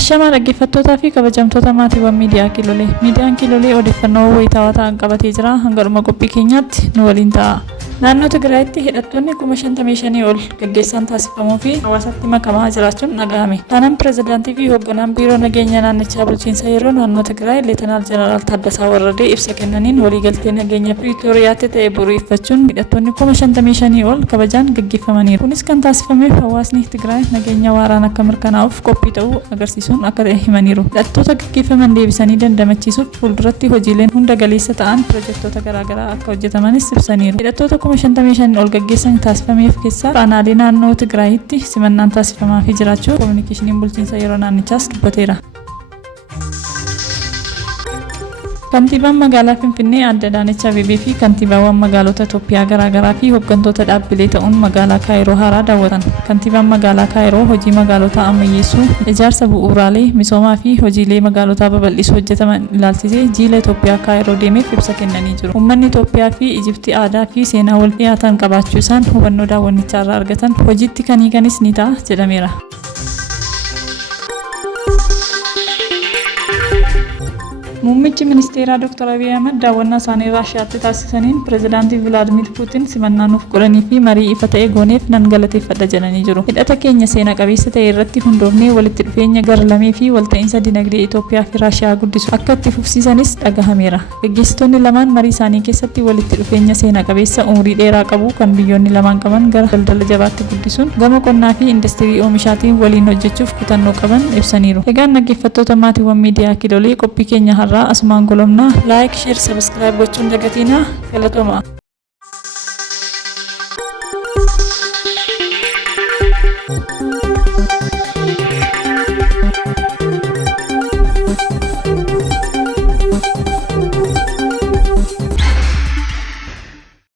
Ashama dhaggeeffattootaa fi kabajamtoota maatiiwwan miidiyaa Kilolee. Miidiyaan Kilolee odeeffannoo wayitaawaa ta'an qabatee jira. Hanga dhuma qophii keenyaatti nu waliin ta'a. Naannoo Tigraayitti hidhattoonni 55,000 ol gaggeessaan taasifamuu fi hawaasatti makamaa jiraachuun dhaga'ame. Taanaan pirezidaantii fi hoogganaan biiroo nageenya naannichaa bulchiinsa yeroo naannoo Tigraay Leetanaal Jeneraal Taaddasaa Warradee ibsa kennaniin waliigaltee nageenya Piriitooriyaatti ta'e bu'uureffachuun hidhattoonni 55,000 ol kabajaan gaggeeffamaniiru. Kunis kan taasifameef hawaasni Tigraay nageenya waaraan akka mirkanaa'uuf qophii ta'uu agarsiisuun akka ta'e himaniiru. Hidhattoota gaggeeffaman deebisanii dandamachiisuuf fuulduratti hojiileen hunda galeessa ta'an piroojektota garaagaraa akka hojjetamanis ibsaniiru. Hidhattoota 55,000 ol gaggeessan taasifameef keessaa aanaalee naannoo Tigraayitti simannaan taasifamaa fi jiraachuu kominikeeshiniin bulchiinsa yeroo naannichaas dubbateera. Kantiibaan magaalaa Finfinnee Aadde Adaanech Abeebee fi kantiibaawwan magaalota Itoophiyaa garaagaraa fi hooggantoota dhaabbilee ta'uun magaalaa Kaayiroo haaraa daawwatan. Kantiibaan magaalaa Kaayiroo hojii magaalotaa ammayyeessuu, ijaarsa bu'uuraalee misoomaa fi hojiilee magaalotaa babal'isuu hojjetaman ilaalchisee jiila Itoophiyaa Kaayiroo deemeef ibsa kennanii jiru. Uummanni Itoophiyaa fi Ijiptii aadaa fi seenaa wal dhiyaatan qabaachuu isaan hubannoo daawwannichaa irraa argatan hojiitti kan hiikanis ni ta'a jedhameera. Muummichi ministeeraa Dr. Abiy Ahmed daawwannaa isaanii Raashiyaatti taasisaniin pirezidaantii Vilaadimiir Puutiin simannaa nuuf godhanii fi marii ifa ta'e gooneef nan galateeffadha jedhanii jiru. Hidhata keenya seena qabeessa ta'e irratti hundoofnee walitti dhufeenya gara lamee fi walta'iinsa dinagdee Itoophiyaa fi Raashiyaa guddisu akka itti fufsiisanis dhagahameera. Gaggeessitoonni lamaan marii isaanii keessatti walitti dhufeenya seena qabeessa umurii dheeraa qabu kan biyyoonni lamaan qaban gara daldala jabaatti guddisuun gama qonnaa fi industirii oomishaatiin waliin hojjechuuf kutannoo qaban ibsaniiru. Egaan dhaggeeffattoota maatiiwwan miidiyaa Kilolee qophii keenya har'aa asumaan golomna. Like, share, subscribe gochuun dagatinaa. Galatooma.